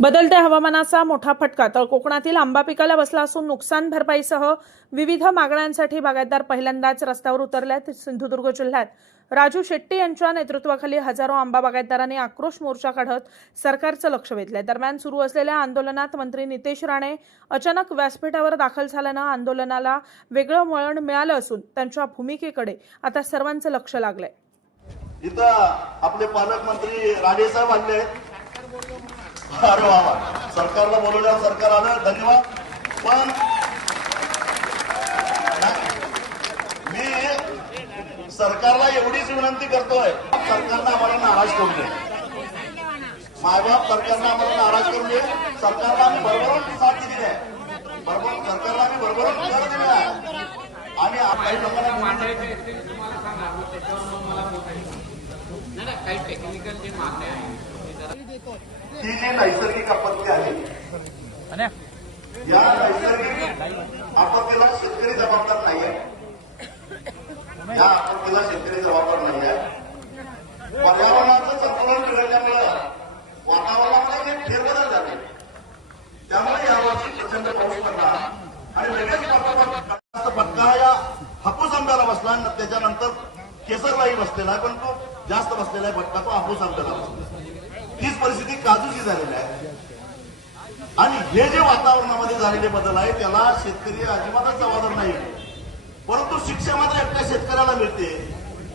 बदलत्या हवामानाचा मोठा फटका तर कोकणातील आंबा पिकाला बसला असून नुकसान भरपाईसह विविध मागण्यांसाठी बागायतदार पहिल्यांदाच रस्त्यावर उतरल्यात। सिंधुदुर्ग जिल्ह्यात राजू शेट्टी यांच्या नेतृत्वाखाली हजारो आंबा बागायतदारांनी आक्रोश मोर्चा काढत सरकारचं लक्ष वेधलंय। दरम्यान सुरू असलेल्या आंदोलनात मंत्री नितेश राणे अचानक व्यासपीठावर दाखल झाल्यानं आंदोलनाला वेगळं वळण मिळालं असून त्यांच्या भूमिकेकडे आता सर्वांचं लक्ष लागलंय। इथं आपले पालकमंत्री राणे साहेब आले। अरे वा, सरकारला बोलवल्यावर सरकार आलं, धन्यवाद। पण मी सरकारला एवढीच विनंती करतोय, सरकारनं आम्हाला नाराज करू नये। मायबाप सरकारनं आम्हाला नाराज करू नये। सरकारला आम्ही भरभरून साथ दिली आहे, सरकारला आम्ही भरभरून कर दिली आहे। आणि काही लोकांना काही टेक्निकल जे मागण्या आहेत ही जी नैसर्गिक आपत्ती आहे, या नैसर्गिक आपत्तीला शेतकरी जबाबदार नाही आहे। या आपत्तीला शेतकरी जबाबदार नाही आहे। पर्यावरणाचं संतुलन बिघडल्यामुळे वातावरणामध्ये जे फेरबदल झाले, त्यामुळे यावर्षी प्रचंड पाऊस पडला आणि लगेच फटका या हापूस आंब्याला बसला। त्याच्यानंतर केसरलाही बसलेला आहे, पण तो जास्त बसलेला आहे फटका, तो हापूस आंब्याला बसला। हीच परिस्थिती काजूची झालेली आहे। आणि हे जे वातावरणामध्ये झालेले बदल आहे त्याला शेतकरी अजिबातच जबाबदार नाही, परंतु शिक्षा मात्र एकट्या शेतकऱ्याला मिळते।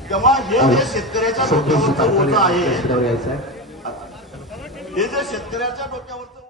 तेव्हा हे जे शेतकऱ्याच्या डोक्यावरचं ओझं आहे, हे जे शेतकऱ्याच्या डोक्यावरचं